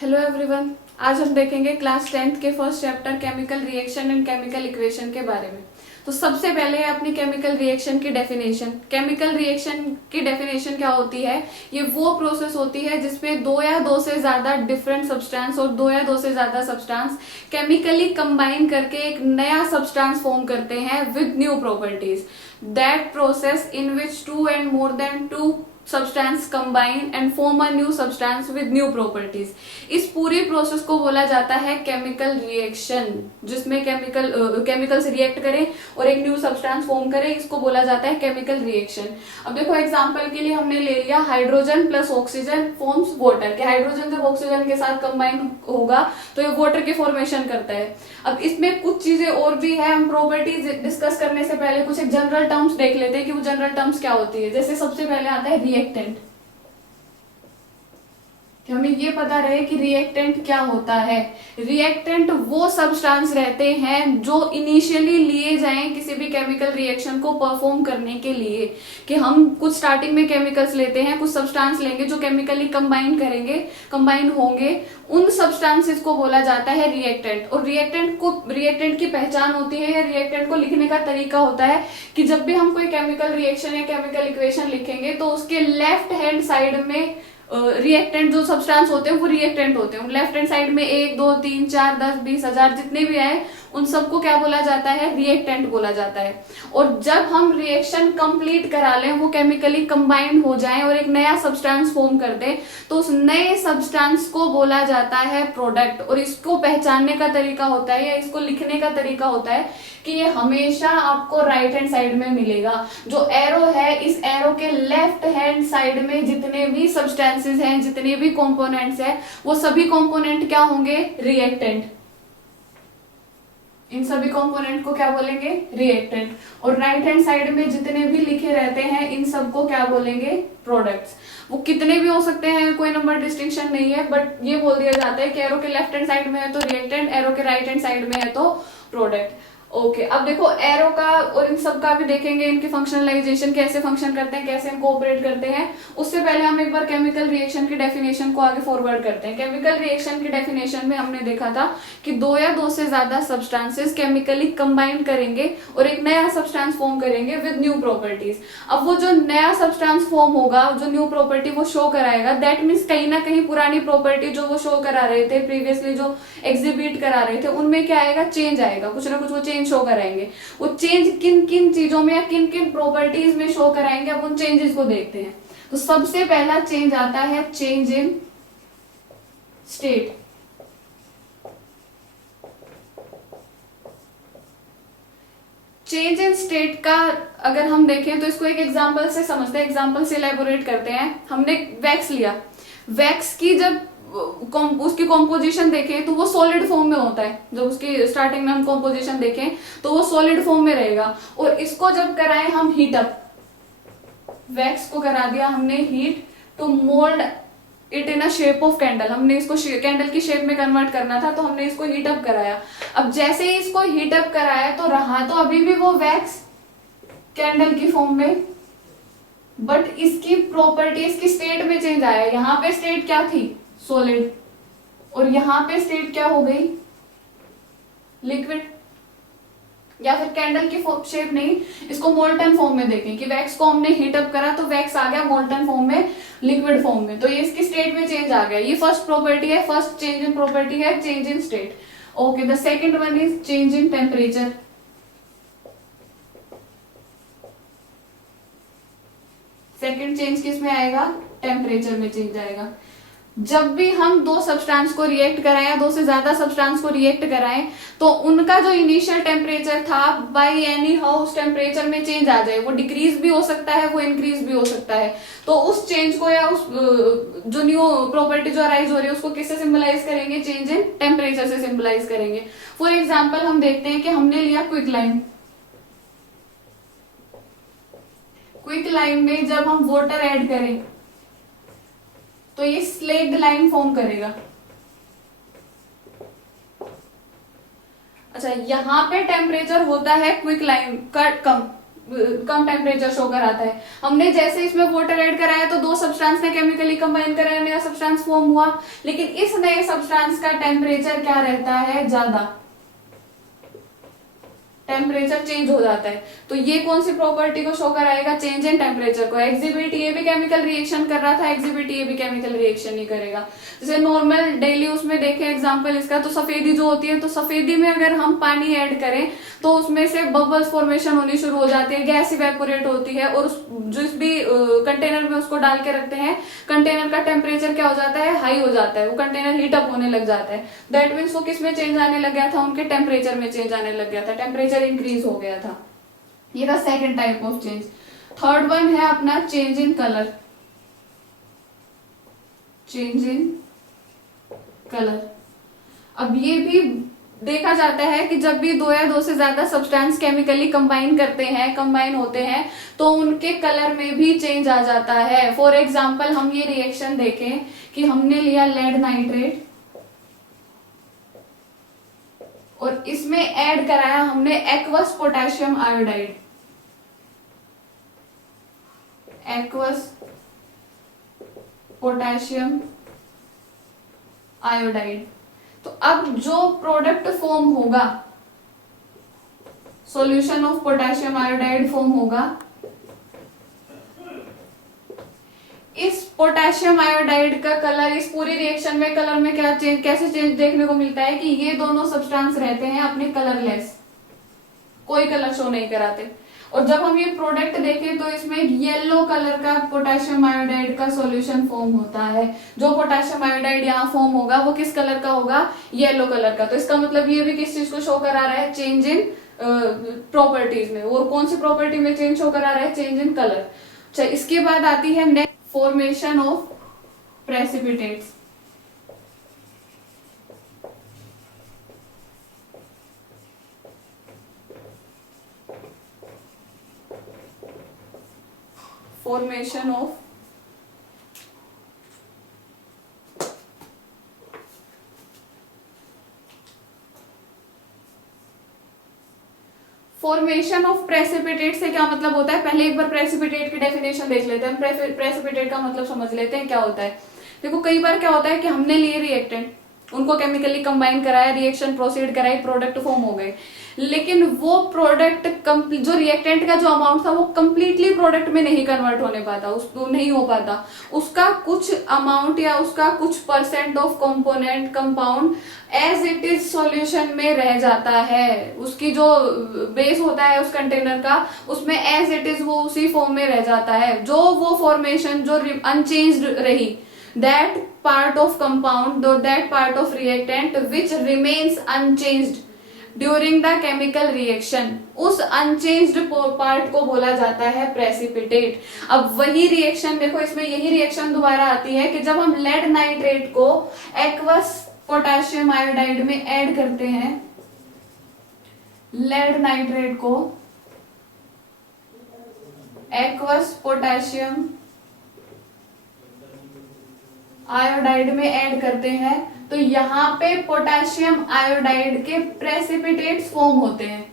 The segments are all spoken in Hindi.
Hello everyone. आज हम देखेंगे क्लास 10th के first chapter chemical reaction and chemical equation के बारे में। तो सबसे पहले है अपनी केमिकल रिएक्शन की डेफिनेशन। केमिकल रिएक्शन की डेफिनेशन क्या होती है? ये वो प्रोसेस होती है जिसमें दो या दो से ज्यादा डिफरेंट सब्सटेंस और दो या दो से ज्यादा सब्सटेंस केमिकली कंबाइन करके एक नया सब्सटेंस फॉर्म करते हैं with new properties. That process in which two and more than two substance combine and form a new substance with new properties। इस पूरी प्रोसेस को बोला जाता है केमिकल रिएक्शन, जिसमें केमिकल्स रिएक्ट करें और एक न्यू सब्सटेंस फॉर्म करें, इसको बोला जाता है केमिकल रिएक्शन। अब देखो एग्जांपल के लिए हमने ले लिया hydrogen plus oxygen forms water, के हाइड्रोजन जब ऑक्सीजन के साथ कंबाइन होगा तो ये वाटर की फॉर्मेशन करता है। अब इसमें कुछ चीजें और भी है, हम प्रॉपर्टीज डिस्कस करने से पहले कुछ एक जनरल टर्म्स देख लेते हैं कि वो जनरल टर्म्स क्या होती है। जैसे सबसे पहले आता है रिएक्टेंट, कि हमें ये पता रहे कि रिएक्टेंट क्या होता है। रिएक्टेंट वो सब्सटेंस रहते हैं जो इनिशियली लिए जाएं किसी भी केमिकल रिएक्शन को परफॉर्म करने के लिए, कि हम कुछ स्टार्टिंग में केमिकल्स लेते हैं, कुछ सब्सटेंस लेंगे जो केमिकली कंबाइन होंगे, उन सब्सटेंसेस को बोला जाता है रिएक्टेंट। और रिएक्टेंट की पहचान होती है या रिएक्टेंट को लिखने का तरीका होता है कि जब भी हम कोई केमिकल रिएक्शन या केमिकल इक्वेशन लिखेंगे तो उसके लेफ्ट हैंड साइड में रिएक्टेंट जो सब्सटेंस होते हैं वो रिएक्टेंट होते हैं। लेफ्ट हैंड साइड में 1 2 3 4 10 20 हजार जितने भी आए उन सबको क्या बोला जाता है? रिएक्टेंट बोला जाता है। और जब हम रिएक्शन कंप्लीट करा लें, वो केमिकली कंबाइन हो जाएं और एक नया सब्सटेंस फॉर्म कर दें, तो उस नए सब्सटेंस को बोला जाता है प्रोडक्ट। और इसको पहचानने का तरीका होता है या इसको लिखने का तरीका होता है कि ये हमेशा आपको राइट हैंड साइड में मिलेगा। जो एरो है, इस एरो के लेफ्ट हैंड साइड में जितने भी सब्सटेंसेस हैं, जितने भी कंपोनेंट्स हैं, वो सभी कंपोनेंट क्या होंगे? रिएक्टेंट। इन सभी कंपोनेंट को क्या बोलेंगे? रिएक्टेंट। और राइट हैंड साइड में जितने भी लिखे रहते हैं इन सबको क्या बोलेंगे? प्रोडक्ट्स। वो कितने भी हो सकते हैं, कोई नंबर डिस्टिंक्शन नहीं है, बट ये बोल दिया जाता है कि एरो के लेफ्ट हैंड साइड में है तो रिएक्टेंट, एरो के राइट हैंड साइड में है तो प्रोडक्ट। ओके, अब देखो एरो का और इन सब का भी देखेंगे, इनकी फंक्शनलाइजेशन कैसे फंक्शन करते हैं, कैसे इनको ऑपरेट करते हैं। उससे पहले हम एक बार केमिकल रिएक्शन की डेफिनेशन को आगे फॉरवर्ड करते हैं। केमिकल रिएक्शन की डेफिनेशन में हमने देखा था कि दो या दो से ज्यादा सब्सटेंसेस केमिकली कंबाइन करेंगे और एक नया सब्सटेंस फॉर्म करेंगे विद न्यू प्रॉपर्टीज। अब वो जो नया सब्सटेंस फॉर्म होगा, जो न्यू प्रॉपर्टी वो शो कराएगा, दैट मीन्स कहीं ना कहीं पुरानी प्रॉपर्टी जो वो शो करा रहे थे, प्रीवियसली जो एग्जिबिट करा रहे थे, उनमें क्या आएगा? चेंज आएगा, कुछ ना कुछ वो चेंज शो कराएंगे। वो चेंज किन किन चीजों में या किन किन प्रॉपर्टीज में शो कराएंगे, अब उन चेंजेस को देखते हैं। तो सबसे पहला चेंज आता है change in state. Change in state का अगर हम देखें तो इसको एक एग्जांपल से समझते हैं, एग्जांपल से इलेबोरेट करते हैं। हमने वैक्स लिया, वैक्स की जब उसकी कॉम्पोजिशन देखें तो वो सॉलिड फॉर्म में होता है। जब उसकी स्टार्टिंग में हम कॉम्पोजिशन देखें तो वो सॉलिड फॉर्म में रहेगा। और इसको जब कराएं हम हीट अप, वैक्स को करा दिया हमने heat to mould it in a shape of candle. हमने इसको कैंडल की शेप में कन्वर्ट करना था तो हमने इसको हीट अप कराया। अब जैसे ही इसको हीट अप कराया तो रहा तो अभी भी वो वैक्स कैंडल की फॉर्म में, बट इसकी प्रॉपर्टी, इसकी स्टेट में चेंज आया। यहाँ पे स्टेट क्या थी? सॉलिड। और यहां पे स्टेट क्या हो गई? लिक्विड। या फिर कैंडल की शेप नहीं, इसको मोल्टन फॉर्म में देखें कि वैक्स को हमने हीट अप करा तो वैक्स आ गया मोल्टन फॉर्म में, लिक्विड फॉर्म में। तो ये इसकी स्टेट में चेंज आ गया। ये फर्स्ट प्रॉपर्टी है, फर्स्ट चेंज इन प्रॉपर्टी है change in state. Okay, the second one is change in temperature. Second change किस में आएगा? टेम्परेचर में चेंज आएगा। जब भी हम दो सब्सटेंस को रिएक्ट कराएं या दो से ज्यादा सब्सटेंस को रिएक्ट कराएं तो उनका जो इनिशियल टेम्परेचर था बाय एनी हाउ उस टेम्परेचर में चेंज आ जाए। वो डिक्रीज भी हो सकता है, वो इंक्रीज भी हो सकता है। तो उस चेंज को या उस जो न्यू प्रॉपर्टी जो अराइज हो रही है उसको किससे सिंबलाइज करेंगे? चेंज इन टेम्परेचर से सिंबलाइज करेंगे। फॉर एग्जाम्पल हम देखते हैं कि हमने लिया क्विकलाइम। क्विकलाइम में जब हम वाटर ऐड करें तो ये स्लेक्ड लाइन फॉर्म करेगा। अच्छा, यहां पे टेम्परेचर होता है क्विक लाइन का कम, कम टेम्परेचर शो कराता है। हमने जैसे इसमें वाटर ऐड कराया तो दो सब्सटेंस ने केमिकली कंबाइन कराया, नया सब्सटेंस फॉर्म हुआ, लेकिन इस नए सब्सटेंस का टेम्परेचर क्या रहता है, ज्यादा, टेम्परेचर चेंज हो जाता है। तो ये कौन सी प्रॉपर्टी को शो कराएगा, चेंज इन टेम्परेचर को। एग्जिबिट ए भी केमिकल रिएक्शन कर रहा था, एग्जिबिट ए भी केमिकल रिएक्शन ही करेगा। जैसे नॉर्मल डेली उसमें देखें एग्जांपल इसका, तो सफेदी जो होती है, तो सफेदी में अगर हम पानी ऐड करें तो उसमें से बबल्स फॉर्मेशन होनी शुरू हो जाती है, गैस इवेपोरेट होती है, और जिस भी कंटेनर में उसको डाल के रखते हैं, कंटेनर का टेम्परेचर क्या हो जाता है, हाई हो जाता है, वो कंटेनर हीट अप होने लग जाता है। दैट मीन्स वो किस में चेंज आने लग गया था, उनके टेम्परेचर में चेंज आने लग गया था, टेम्परेचर इंक्रीज हो गया था। ये था second type of change. Third one है अपना change in colour, change in colour. अब ये भी देखा जाता है कि जब भी दो या दो से ज्यादा सब्सटेंस केमिकली कंबाइन करते हैं, कंबाइन होते हैं, तो उनके कलर में भी चेंज आ जाता है। फॉर एग्जांपल हम ये रिएक्शन देखें कि हमने लिया लेड नाइट्रेट और इसमें ऐड कराया हमने aqueous potassium iodide, aqueous potassium iodide. तो अब जो प्रोडक्ट फॉर्म होगा, solution of potassium iodide form होगा, इस पोटेशियम आयोडाइड का कलर, इस पूरी रिएक्शन में कलर में क्या चेंज, कैसे चेंज देखने को मिलता है कि ये दोनों सब्सटेंस रहते हैं अपने कलरलेस, कोई कलर शो नहीं कराते। और जब हम ये प्रोडक्ट देखें तो इसमें येलो कलर का पोटेशियम आयोडाइड का सॉल्यूशन फॉर्म होता है। जो पोटेशियम आयोडाइड यहाँ फॉर्म होगा वो किस कलर का होगा, येलो कलर का। तो इसका मतलब ये भी किस चीज को शो करा रहा है, चेंज इन प्रॉपर्टीज में। और कौन सी प्रॉपर्टी में चेंज शो करा रहा है, चेंज इन कलर। अच्छा, इसके बाद आती है next, formation of precipitates. Formation of formation of precipitate से क्या मतलब होता है, पहले एक बार प्रेसिपिटेट की डेफिनेशन देख लेते हैं। प्रेसिपिटेट का मतलब समझ लेते हैं क्या होता है। देखो कई बार क्या होता है कि हमने लिए रिएक्टेंट, उनको केमिकली कंबाइन कराया, रिएक्शन प्रोसीड कराई, प्रोडक्ट फॉर्म हो गए, लेकिन वो प्रोडक्ट जो रिएक्टेंट का जो अमाउंट था वो कंप्लीटली प्रोडक्ट में नहीं कन्वर्ट होने पाता, उसको नहीं हो पाता। उसका कुछ अमाउंट या उसका कुछ percent of component compound as it is solution में रह जाता है। उसकी जो बेस होता है उस कंटेनर का, उसमें एज इट इज वो उसी फॉर्म में रह जाता है। जो वो फॉर्मेशन जो अनचेंज्ड रही, that part of compound or that part of reactant which remains unchanged during the chemical reaction, उस unchanged part को बोला जाता है precipitate। अब वही रिएक्शन देखो, इसमें यही रिएक्शन दोबारा आती है कि जब हम लेड नाइट्रेट को एक्वस पोटेशियम आयोडाइड में ऐड करते हैं, लेड नाइट्रेट को एक्वस पोटेशियम आयोडाइड में ऐड करते हैं, तो यहाँ पे पोटेशियम आयोडाइड के प्रेसिपिटेट्स फॉर्म होते हैं।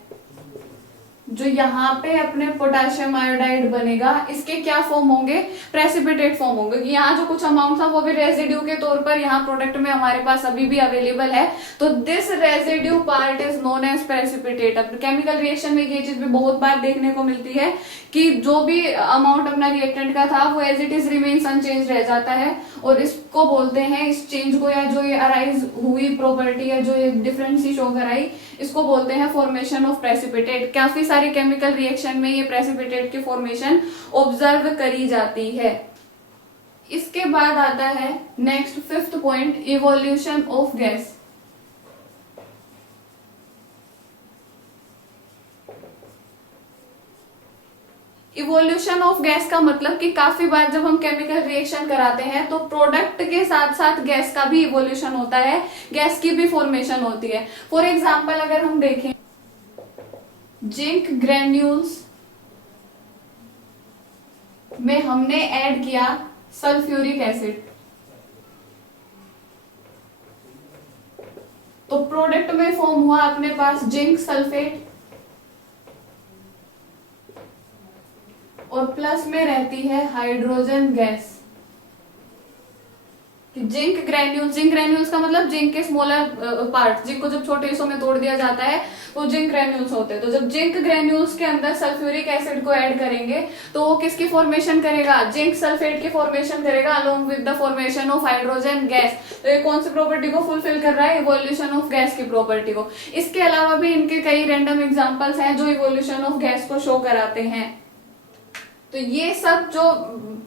जो यहाँ पे अपने पोटेशियम आयोडाइड बनेगा, इसके क्या फॉर्म होंगे, प्रेसिपिटेट फॉर्म होंगे। यहाँ जो कुछ अमाउंट था वो भी रेजिड्यू के तौर पर यहाँ प्रोडक्ट में हमारे पास अभी भी अवेलेबल है, तो this residue part is known as precipitate. अब केमिकल रिएक्शन में ये चीज भी बहुत बार देखने को मिलती है कि जो भी अमाउंट अपना रिएक्टेंट का था वो as it is remains unchange रह जाता है, और इसको बोलते हैं, इस चेंज को या जो ये अराइज हुई प्रॉपर्टी है, जो ये डिफरेंस ही शो कराई, इसको बोलते हैं फॉर्मेशन ऑफ प्रेसिपिटेट। काफी सारी केमिकल रिएक्शन में ये प्रेसिपिटेट की फॉर्मेशन ऑब्जर्व करी जाती है। इसके बाद आता है next fifth point, evolution of gas. Evolution of gas का मतलब कि काफी बार जब हम केमिकल रिएक्शन कराते हैं तो प्रोडक्ट के साथ साथ गैस का भी इवोल्यूशन होता है, गैस की भी फॉर्मेशन होती है। फॉर एग्जांपल अगर हम देखें, जिंक ग्रेन्यूल्स में हमने ऐड किया सल्फ्यूरिक एसिड, तो प्रोडक्ट में फॉर्म हुआ अपने पास जिंक सल्फेट, प्लस में रहती है हाइड्रोजन गैस। जिंक ग्रेन्यूल्स का मतलब जिंक के स्मॉलर पार्ट, जिंक को जब छोटे हिस्सों में तोड़ दिया जाता है वो जिंक ग्रेन्यूल्स होते हैं। तो जब जिंक ग्रेन्यूल्स के अंदर सल्फ्यूरिक एसिड को ऐड करेंगे तो वो किसकी फॉर्मेशन करेगा, जिंक सल्फेट की फॉर्मेशन करेगा along with the formation of hydrogen gas. तो ये कौन सी प्रॉपर्टी को फुलफिल कर रहा है, इवोल्यूशन ऑफ गैस की प्रॉपर्टी को। इसके अलावा भी इनके कई रैंडम एग्जांपल्स हैं जो इवोल्यूशन ऑफ गैस को शो कराते हैं। तो ये सब जो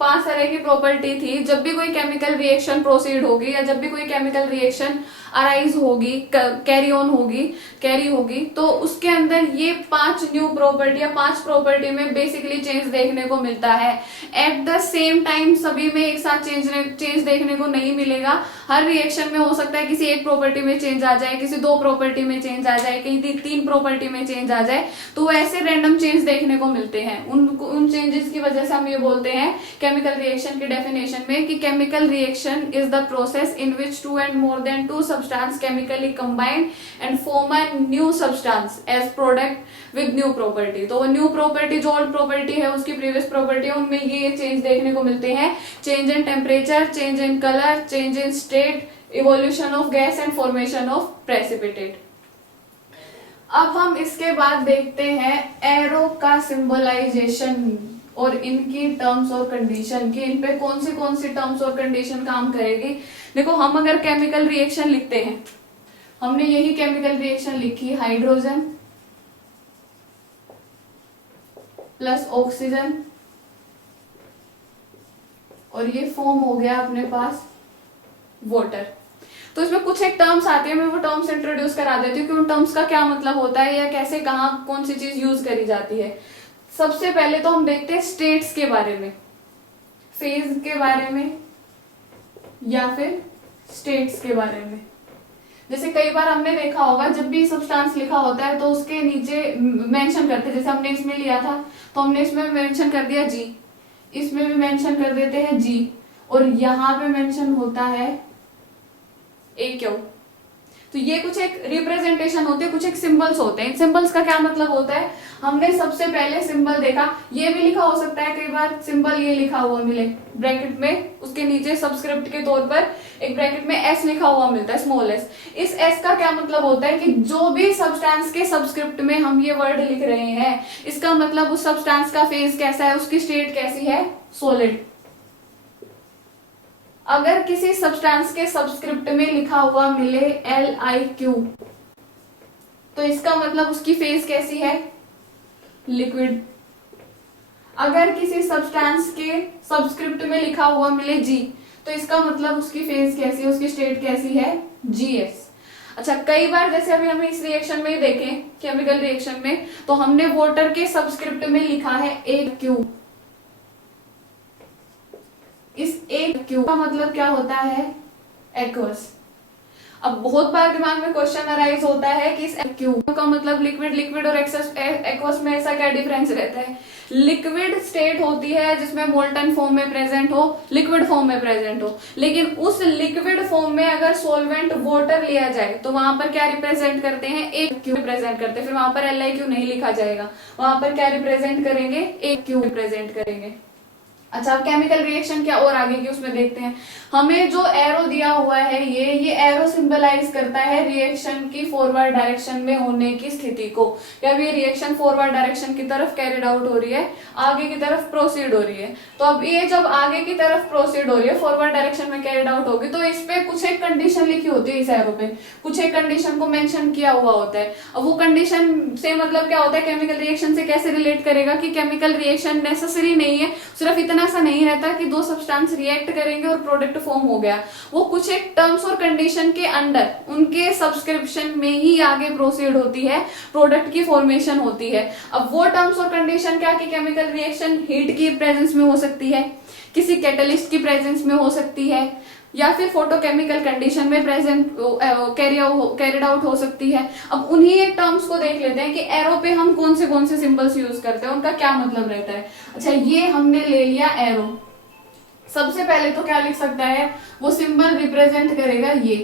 5 तरह की प्रॉपर्टी थी, जब भी कोई केमिकल रिएक्शन प्रोसीड होगी या जब भी कोई केमिकल रिएक्शन अराइज होगी, कैरी होगी, तो उसके अंदर ये 5 न्यू प्रॉपर्टी या 5 प्रॉपर्टी में बेसिकली चेंज देखने को मिलता है। एट द सेम टाइम सभी में एक साथ चेंज देखने को नहीं मिलेगा। हर रिएक्शन में हो सकता है किसी एक प्रॉपर्टी में चेंज आ जाए, किसी 2 प्रॉपर्टी में चेंज आ जाए, कहीं 3 प्रॉपर्टी में चेंज आ जाए। तो ऐसे रैंडम चेंज देखने को मिलते हैं। उन चेंजेस की वजह से हम ये बोलते हैं केमिकल रिएक्शन की डेफिनेशन में कि chemical reaction is the process in which 2 and more than 2 substance chemically combined and form a new substance as product with new property। तो वो न्यू प्रॉपर्टी जो ओल्ड प्रॉपर्टी है उसकी प्रीवियस प्रॉपर्टी है, उनमें ये चेंज देखने को मिलते हैं। Change in temperature, change in colour, change in state, evolution of gas and formation of precipitate. अब हम इसके बाद देखते हैं एरो का सिंबलाइजेशन और इनकी टर्म्स और कंडीशन की, इन पे कौन सी टर्म्स और कंडीशन काम करेगी। देखो, हम अगर केमिकल रिएक्शन लिखते हैं, हमने यही केमिकल रिएक्शन लिखी, हाइड्रोजन प्लस ऑक्सीजन, और ये फॉर्म हो गया अपने पास वाटर। तो इसमें कुछ एक टर्म्स आते हैं, मैं वो टर्म्स इंट्रोड्यूस करा देती हूँ कि उन टर्म्स का क्या मतलब होता है या कैसे कहाँ कौन सी चीज यूज करी जाती है। सबसे पहले तो हम देखते हैं स्टेट्स के बारे में, फेज के बारे में या फिर स्टेट्स के बारे में। जैसे कई बार हमने देखा होगा जब भी सब्सटेंस लिखा होता है तो उसके नीचे मेंशन करते हैं, जैसे हमने इसमें लिया था तो हमने इसमें मेंशन कर दिया जी, इसमें भी मेंशन कर देते हैं जी, और यहाँ पे मेंशन होता है ए क्यू। तो ये कुछ एक रिप्रेजेंटेशन होते हैं, कुछ एक सिंबल्स होते हैं। इन सिंबल्स का क्या मतलब होता है, हमने सबसे पहले सिंबल देखा, ये भी लिखा हो सकता है कई बार सिंबल ये लिखा हुआ मिले ब्रैकेट में, उसके नीचे सबस्क्रिप्ट के तौर पर एक ब्रैकेट में एस लिखा हुआ मिलता है, स्मॉल एस। इस एस का क्या मतलब होता है कि जो भी सब्सटेंस के सबस्क्रिप्ट में हम ये वर्ड लिख रहे हैं, इसका मतलब उस सब्सटेंस का फेज कैसा है, उसकी स्टेट कैसी है, सॉलिड। अगर किसी सब्सटेंस के सबस्क्रिप्ट में लिखा हुआ मिले LiQ, तो इसका मतलब उसकी फेज कैसी है, लिक्विड। अगर किसी सब्सटेंस के सबस्क्रिप्ट में लिखा हुआ मिले G, तो इसका मतलब उसकी फेज कैसी है, उसकी स्टेट कैसी है, GS। अच्छा, कई बार जैसे अभी हम इस रिएक्शन में देखें, केमिकल रिएक्शन में, तो हमने वाटर के सबस्क्रिप्ट में लिखा है AQ। इस AQ का मतलब क्या होता है, एक्वस। अब बहुत बार दिमाग में क्वेश्चन अराइज होता है कि इस AQ का मतलब लिक्विड और एक्वस में ऐसा क्या डिफरेंस रहता है। लिक्विड स्टेट होती है जिसमें मोल्टन फॉर्म में प्रेजेंट हो, लिक्विड फॉर्म में प्रेजेंट हो, लेकिन उस लिक्विड फॉर्म में अगर सॉल्वेंट वाटर लिया जाए तो वहां पर क्या रिप्रेजेंट करते हैं, AQ रिप्रेजेंट करते हैं। फिर वहां पर LiQ नहीं लिखा जाएगा, वहां पर क्या रिप्रेजेंट करेंगे, AQ रिप्रेजेंट करेंगे। अच्छा, अब केमिकल रिएक्शन क्या और आगे की उसमें देखते हैं। हमें जो एरो दिया हुआ है ये एरो सिंबलाइज करता है रिएक्शन की फॉरवर्ड डायरेक्शन में होने की स्थिति को। या ये रिएक्शन फॉरवर्ड डायरेक्शन की तरफ कैरिड आउट हो रही है, आगे की तरफ प्रोसीड हो रही है। तो अब ये जब आगे की तरफ प्रोसीड हो रही है, फॉरवर्ड डायरेक्शन में कैरिड आउट होगी, तो इस पे कुछ एक कंडीशन लिखी होती है, इस एरो पे कुछ एक कंडीशन को मेंशन किया हुआ होता है। अब वो कंडीशन से मतलब क्या होता है, केमिकल रिएक्शन से कैसे रिलेट करेगा कि केमिकल रिएक्शन नेसेसरी नहीं है, सिर्फ इतना सा नहीं रहता कि 2 सब्सटेंस रिएक्ट करेंगे और प्रोडक्ट फॉर्म हो गया। वो कुछ एक टर्म्स और कंडीशन के अंडर उनके सब्सक्रिप्शन में ही आगे प्रोसीड होती है, प्रोडक्ट की फॉर्मेशन होती है। अब वो टर्म्स और कंडीशन क्या कि केमिकल रिएक्शन हीट की प्रेजेंस में हो सकती है, किसी कैटलिस्ट की प्रेजेंस में हो सकती है, या फिर फोटोकेमिकल कंडीशन में प्रेजेंट कैरिड आउट हो सकती है। अब उन्हीं एक टर्म्स को देख लेते हैं कि एरो पे हम कौन से सिंबल्स यूज करते हैं, उनका क्या मतलब रहता है। अच्छा, ये हमने ले लिया एरो। सबसे पहले तो क्या लिख सकता है, वो सिंबल रिप्रेजेंट करेगा ये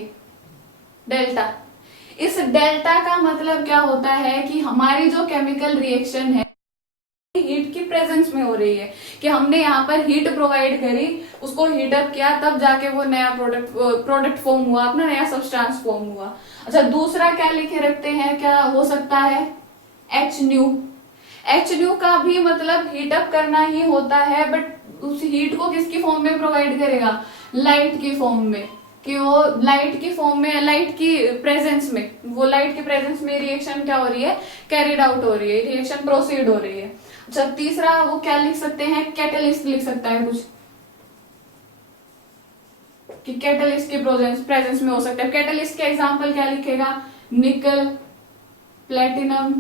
डेल्टा। इस डेल्टा का मतलब क्या होता है कि हमारी जो केमिकल रिएक्शन है हीट की प्रेजेंस में हो रही है, कि हमने यहाँ पर हीट प्रोवाइड करी, उसको हीट अप किया, तब जाके वो नया प्रोडक्ट फॉर्म हुआ, अपना नया सब्सटेंस फॉर्म हुआ। अच्छा, दूसरा क्या लिखे रखते हैं, क्या हो सकता है, एच न्यू। एच न्यू का भी मतलब हीट अप करना ही होता है, बट उस हीट को किसकी फॉर्म में प्रोवाइड करेगा, लाइट की फॉर्म में, कि वो लाइट की फॉर्म में, लाइट की प्रेजेंस में, वो लाइट की प्रेजेंस में रिएक्शन क्या हो रही है, कैरिड आउट हो रही है, रिएक्शन प्रोसीड हो रही है। अच्छा, तीसरा वो क्या लिख सकते हैं, कैटलिस्ट लिख सकता है कुछ, कि कैटलिस्ट की प्रेजेंस में हो सकता है। कैटलिस्ट के एग्जांपल क्या लिखेगा, निकल, प्लेटिनम,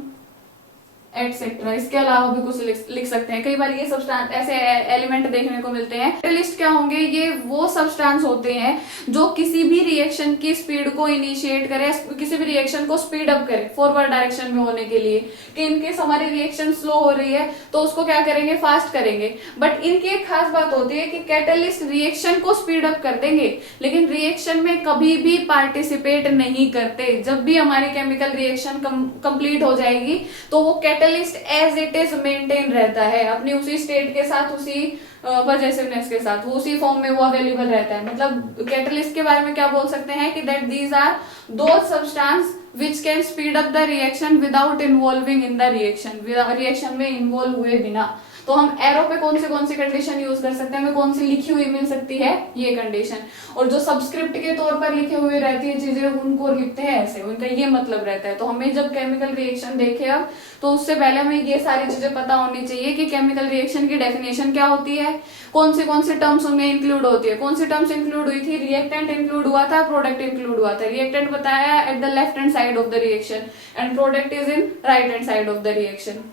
एटसेट्रा। इसके अलावा भी कुछ लिख सकते हैं। कई बार ये सब्सटेंस ऐसे एलिमेंट देखने को मिलते हैं। कैटलिस्ट क्या होंगे, ये वो सब्सटेंस होते हैं जो किसी भी रिएक्शन की स्पीड को इनिशिएट करे, किसी भी रिएक्शन को स्पीड अप करे फॉरवर्ड डायरेक्शन में होने के लिए, कि इनकेस हमारी रिएक्शन स्लो हो रही है तो उसको क्या करेंगे, फास्ट करेंगे। बट इनकी एक खास बात होती है कि कैटलिस्ट रिएक्शन को स्पीड अप कर देंगे, लेकिन रिएक्शन में कभी भी पार्टिसिपेट नहीं करते। जब भी हमारी केमिकल रिएक्शन कंप्लीट हो जाएगी तो वो catalyst as it is maintain रहता है, अपनी उसी स्टेट के साथ, उसी पजेसिवनेस के साथ, उसी फॉर्म में वो अवेलेबल रहता है। मतलब कैटलिस्ट के बारे में क्या बोल सकते हैं कि that these are those substance which can speed up the reaction without involving in the reaction, reaction में इन्वॉल्व हुए बिना। तो हम एरो पे कौन सी कंडीशन यूज कर सकते हैं, हमें कौन सी लिखी हुई मिल सकती है, ये कंडीशन। और जो सबस्क्रिप्ट के तौर पर लिखे हुए रहती है चीजें, उनको लिखते हैं ऐसे, उनका ये मतलब रहता है। तो हमें जब केमिकल रिएक्शन देखे अब, तो उससे पहले हमें ये सारी चीजें पता होनी चाहिए कि केमिकल रिएक्शन की डेफिनेशन क्या होती है, कौन सी टर्म्स उनमें इंक्लूड होती है। कौन सी टर्म्स इंक्लूड हुई थी, रिएक्टेंट इंक्लूड हुआ था, प्रोडक्ट इंक्लूड हुआ था। रिएक्टेंट बताया at the left hand side of the reaction and product is in right hand side of the reaction.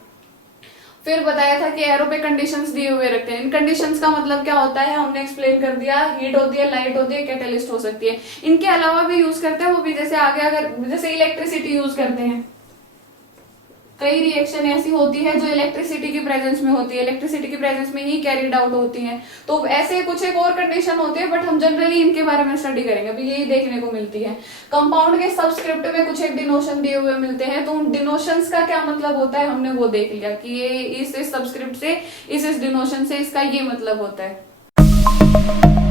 फिर बताया था कि एरो पे कंडीशंस दिए हुए रखते हैं। इन कंडीशंस का मतलब क्या होता है, हमने एक्सप्लेन कर दिया। हीट होती है, लाइट होती है, कैटलिस्ट हो सकती है। इनके अलावा भी यूज करते हैं, वो भी जैसे आगे, अगर जैसे इलेक्ट्रिसिटी यूज करते हैं। कई रिएक्शन ऐसी होती है जो इलेक्ट्रिसिटी की प्रेजेंस में होती है, इलेक्ट्रिसिटी की प्रेजेंस में ही कैरिड आउट होती है। तो ऐसे कुछ एक और कंडीशन होती है, बट हम जनरली इनके बारे में स्टडी करेंगे। अभी यही देखने को मिलती है। कंपाउंड के सबस्क्रिप्ट में कुछ एक डिनोशन दिए हुए मिलते हैं, तो उन डिनोशंस का क्या मतलब होता है, हमने वो देख लिया कि ये इस सबस्क्रिप्ट से, इस डिनोशन से इसका ये मतलब होता है।